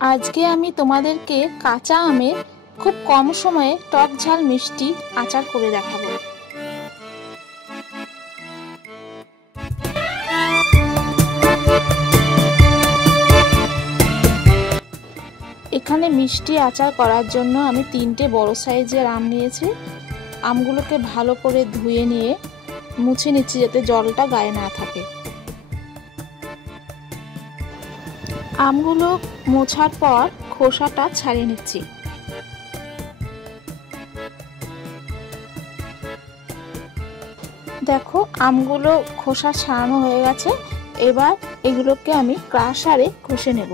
আজকে আমি তোমাদেরকে কাঁচা আমের খুব কম সময়ে টক ঝাল মিষ্টি আচার করে দেখাবো। এখানে মিষ্টি আচার করার জন্য আমি 3টে বড় সাইজের আম নিয়েছি। আমগুলোকে ভালো করে ধুয়ে নিয়ে মুছে নিচ্ছি যাতে জলটা গায়ে না থাকে। আমগুলো মোছার পর খোসাটা ছাড়িয়ে নিচ্ছি। দেখো আমগুলো খোসা ছাড়ানো হয়ে গেছে। এবার এগুলোকে আমি ক্রাশারে ঘষে নেব।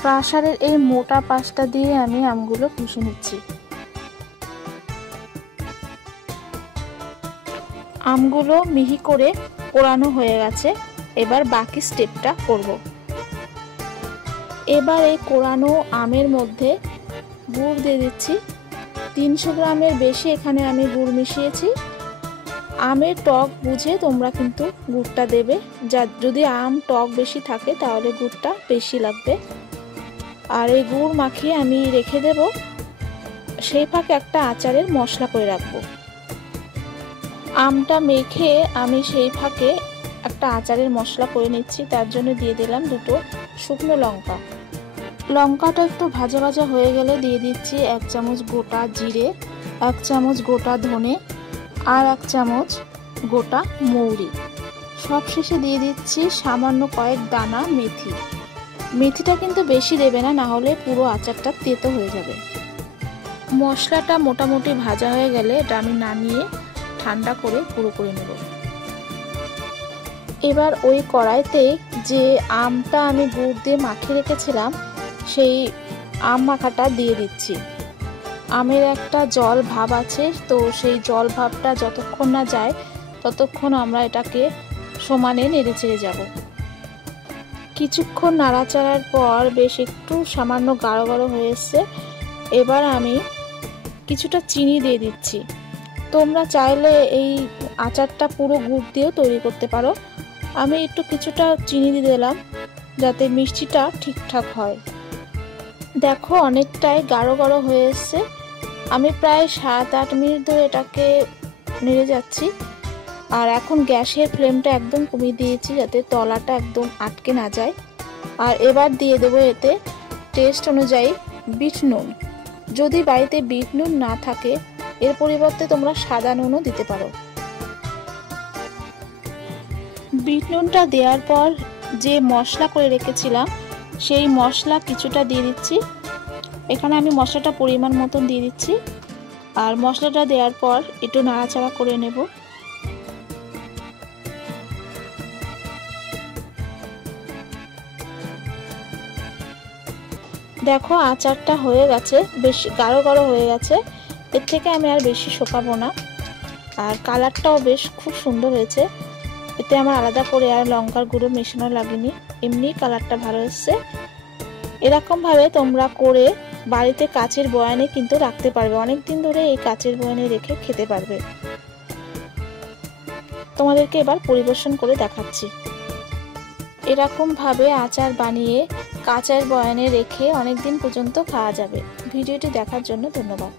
ক্রাশারের এই মোটা পাশটা দিয়ে আমি আমগুলো ঘষে নিচ্ছি। আমগুলো মিহি করে কোড়ানো হয়ে গেছে। এবার বাকি স্টেপটা করব। এবার এই কোড়ানো আমের মধ্যে গুড় দিয়ে দিচ্ছি। 300 গ্রামের বেশি এখানে আমি গুড় মিশিয়েছি। আমের টক বুঝে তোমরা কিন্তু গুড়টা দেবে। যদি আম টক বেশি থাকে তাহলে গুড়টা বেশি লাগবে। আর এই গুড় মাখিয়ে আমি রেখে দেব। সেই ফাঁকে একটা আচারের মশলা করে রাখবো। আমটা মেখে আমি সেই ফাঁকে একটা আচারের মশলা করে নিচ্ছি। তার জন্য দিয়ে দিলাম 2টো শুকনো লঙ্কা। লঙ্কাটা একটু ভাজা ভাজা হয়ে গেলে দিয়ে দিচ্ছি 1 চামচ গোটা জিরে, 1 চামচ গোটা ধনে আর 1 চামচ গোটা মৌরি। সব শেষে দিয়ে দিচ্ছি সামান্য কয়েক দানা মেথি। মেথিটা কিন্তু বেশি দেবে না, না হলে পুরো আচারটা তেতো হয়ে যাবে। মশলাটা মোটামুটি ভাজা হয়ে গেলে এটা আমি নামিয়ে ঠান্ডা করে গুঁড়ো করে নেব। এবার ওই কড়াইতে যে আমটা আমি গুড় দিয়ে মাখিয়ে রেখেছিলাম সেই আম মাখাটা দিয়ে দিচ্ছি। আমের একটা জল ভাব আছে, তো সেই জল ভাবটা যতক্ষণ না যায় ততক্ষণ আমরা এটাকে সমানে নেড়ে চেড়ে যাব। কিছুক্ষণ নাড়াচাড়ার পর বেশ একটু সামান্য গাঢ় গাঢ় হয়ে এসছে। এবার আমি কিছুটা চিনি দিয়ে দিচ্ছি। তোমরা চাইলে এই আচারটা পুরো গুড় দিয়েও তৈরি করতে পারো। আমি একটু কিছুটা চিনি দিয়ে দিলাম যাতে মিষ্টিটা ঠিকঠাক হয়। দেখো অনেকটাই গাঢ় গাঢ় হয়ে এসছে। আমি প্রায় 7-8 মিনিট ধরে এটাকে নেড়ে যাচ্ছি। আর এখন গ্যাসের ফ্লেমটা একদম কমিয়ে দিয়েছি যাতে তলাটা একদম আটকে না যায়। আর এবার দিয়ে দেবো এতে টেস্ট অনুযায়ী বিট নুন। যদি বাড়িতে বিট নুন না থাকে এর পরিবর্তে তোমরা সাদা নুনও দিতে পারো। বিট নুনটা দেওয়ার পর যে মশলা করে রেখেছিলাম সেই মশলা কিছুটা দিয়ে দিচ্ছি। এখানে আমি মশলাটা পরিমাণ মতন দিয়ে দিচ্ছি। আর মশলাটা দেওয়ার পর একটু নাড়াচাড়া করে নেব। দেখো আচারটা হয়ে গেছে, বেশ গাঢ় গাঢ় হয়ে গেছে। এর থেকে আমি আর বেশি শোকাবো না। আর কালারটাও বেশ খুব সুন্দর হয়েছে। এতে আমার আলাদা করে আর লঙ্কার গুঁড়ো মেশানো লাগেনি, এমনি কালারটা ভালো এসছে। এরকমভাবে তোমরা করে বাড়িতে কাচের বয়ানে কিন্তু রাখতে পারবে। অনেক দিন ধরে এই কাচের বয়ানে রেখে খেতে পারবে। তোমাদেরকে এবার পরিবেশন করে দেখাচ্ছি। এরকমভাবে আচার বানিয়ে কাচের বয়ানে রেখে অনেক দিন পর্যন্ত খাওয়া যাবে। ভিডিওটি দেখার জন্য ধন্যবাদ।